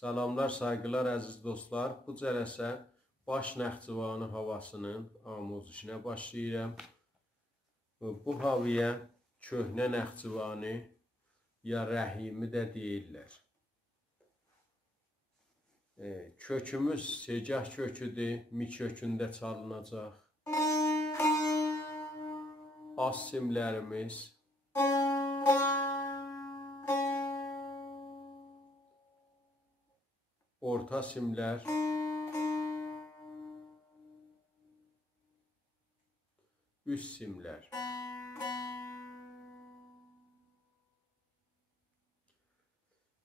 Salamlar, sayğılar, əziz dostlar. Bu cələsə baş Nəxçıvanı havasının amuzişinə başlayıram. Bu havaya köhnə Nəxçıvanı ya Rəhimi də deyirlər. Kökümüz secah köküdür, mi kökündə çalınacaq. Az simlərimiz, orta simlər, üst simlər.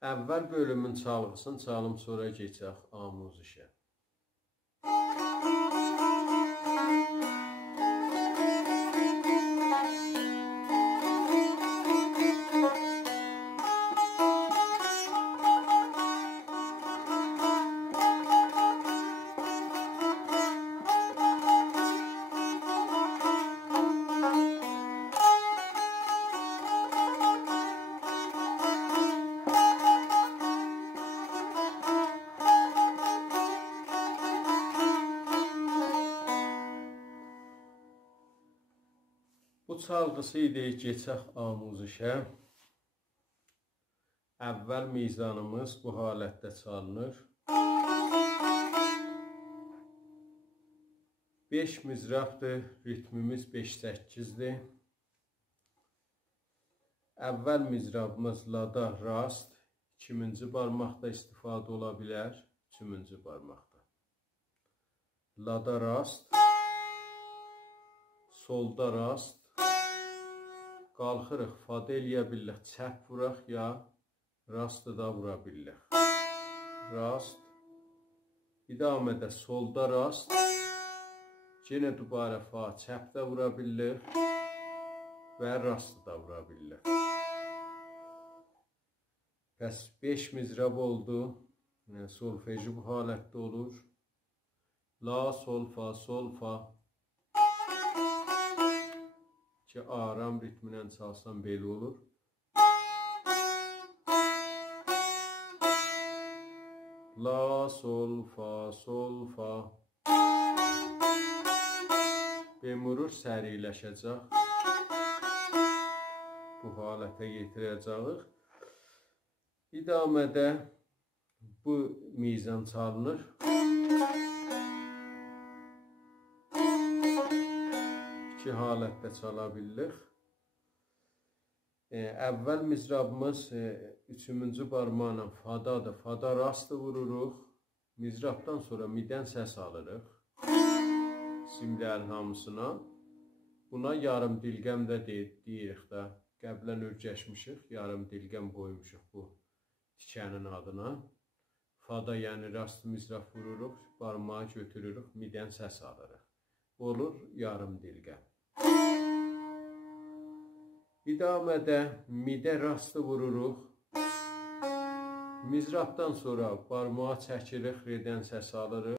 Əvvəl bölümün çalğısını çalım, sonra keçək amuzişə. Bu çalğısı idi, keçək amuzişə. Əvvəl mizanımız bu halətdə çalınır. 5 mizrafdır, ritmimiz 5-8'dir. Əvvəl mizrafımız lada rast, 2-ci barmaqda istifadə ola bilər, 3-cü barmaqda. Lada rast, solda rast. Qalxırıq, fada eləyə bilək, çəp vuraq ya rastı da vura bilək. Rast, idamədə solda rast, yenə dübarə fa, çəp də vura bilək və rastı da vura bilək. Bəs 5 mizrab oldu, solfeji bu halətdə olur. La, sol, fa. Ki aram ritminə çalsam belə olur. La, sol, fa. Bemurur səriləşəcək. Bu halətə yetirəcəyik. İdamədə bu mizan çalınır. İki halətdə çala bilirik. Əvvəl mizrabımız 3-cü barmaqla fadadır. Fada rastı vururuq. Mizrabdan sonra midən səs alırıq. Simlərin hamısına. Buna yarım dilgəm də deyirik də. Qəblən ürkəşmişik. Yarım dilgəm qoymuşuq bu tikənin adına. Fada yəni rast mizrab vururuq. Barmağı götürürük. Midən səs alırıq. Olur yarım dilgəm. İdamədə midə rastı vururuq. Mizrabdan sonra barmağı çəkirik, redən səs alırıq.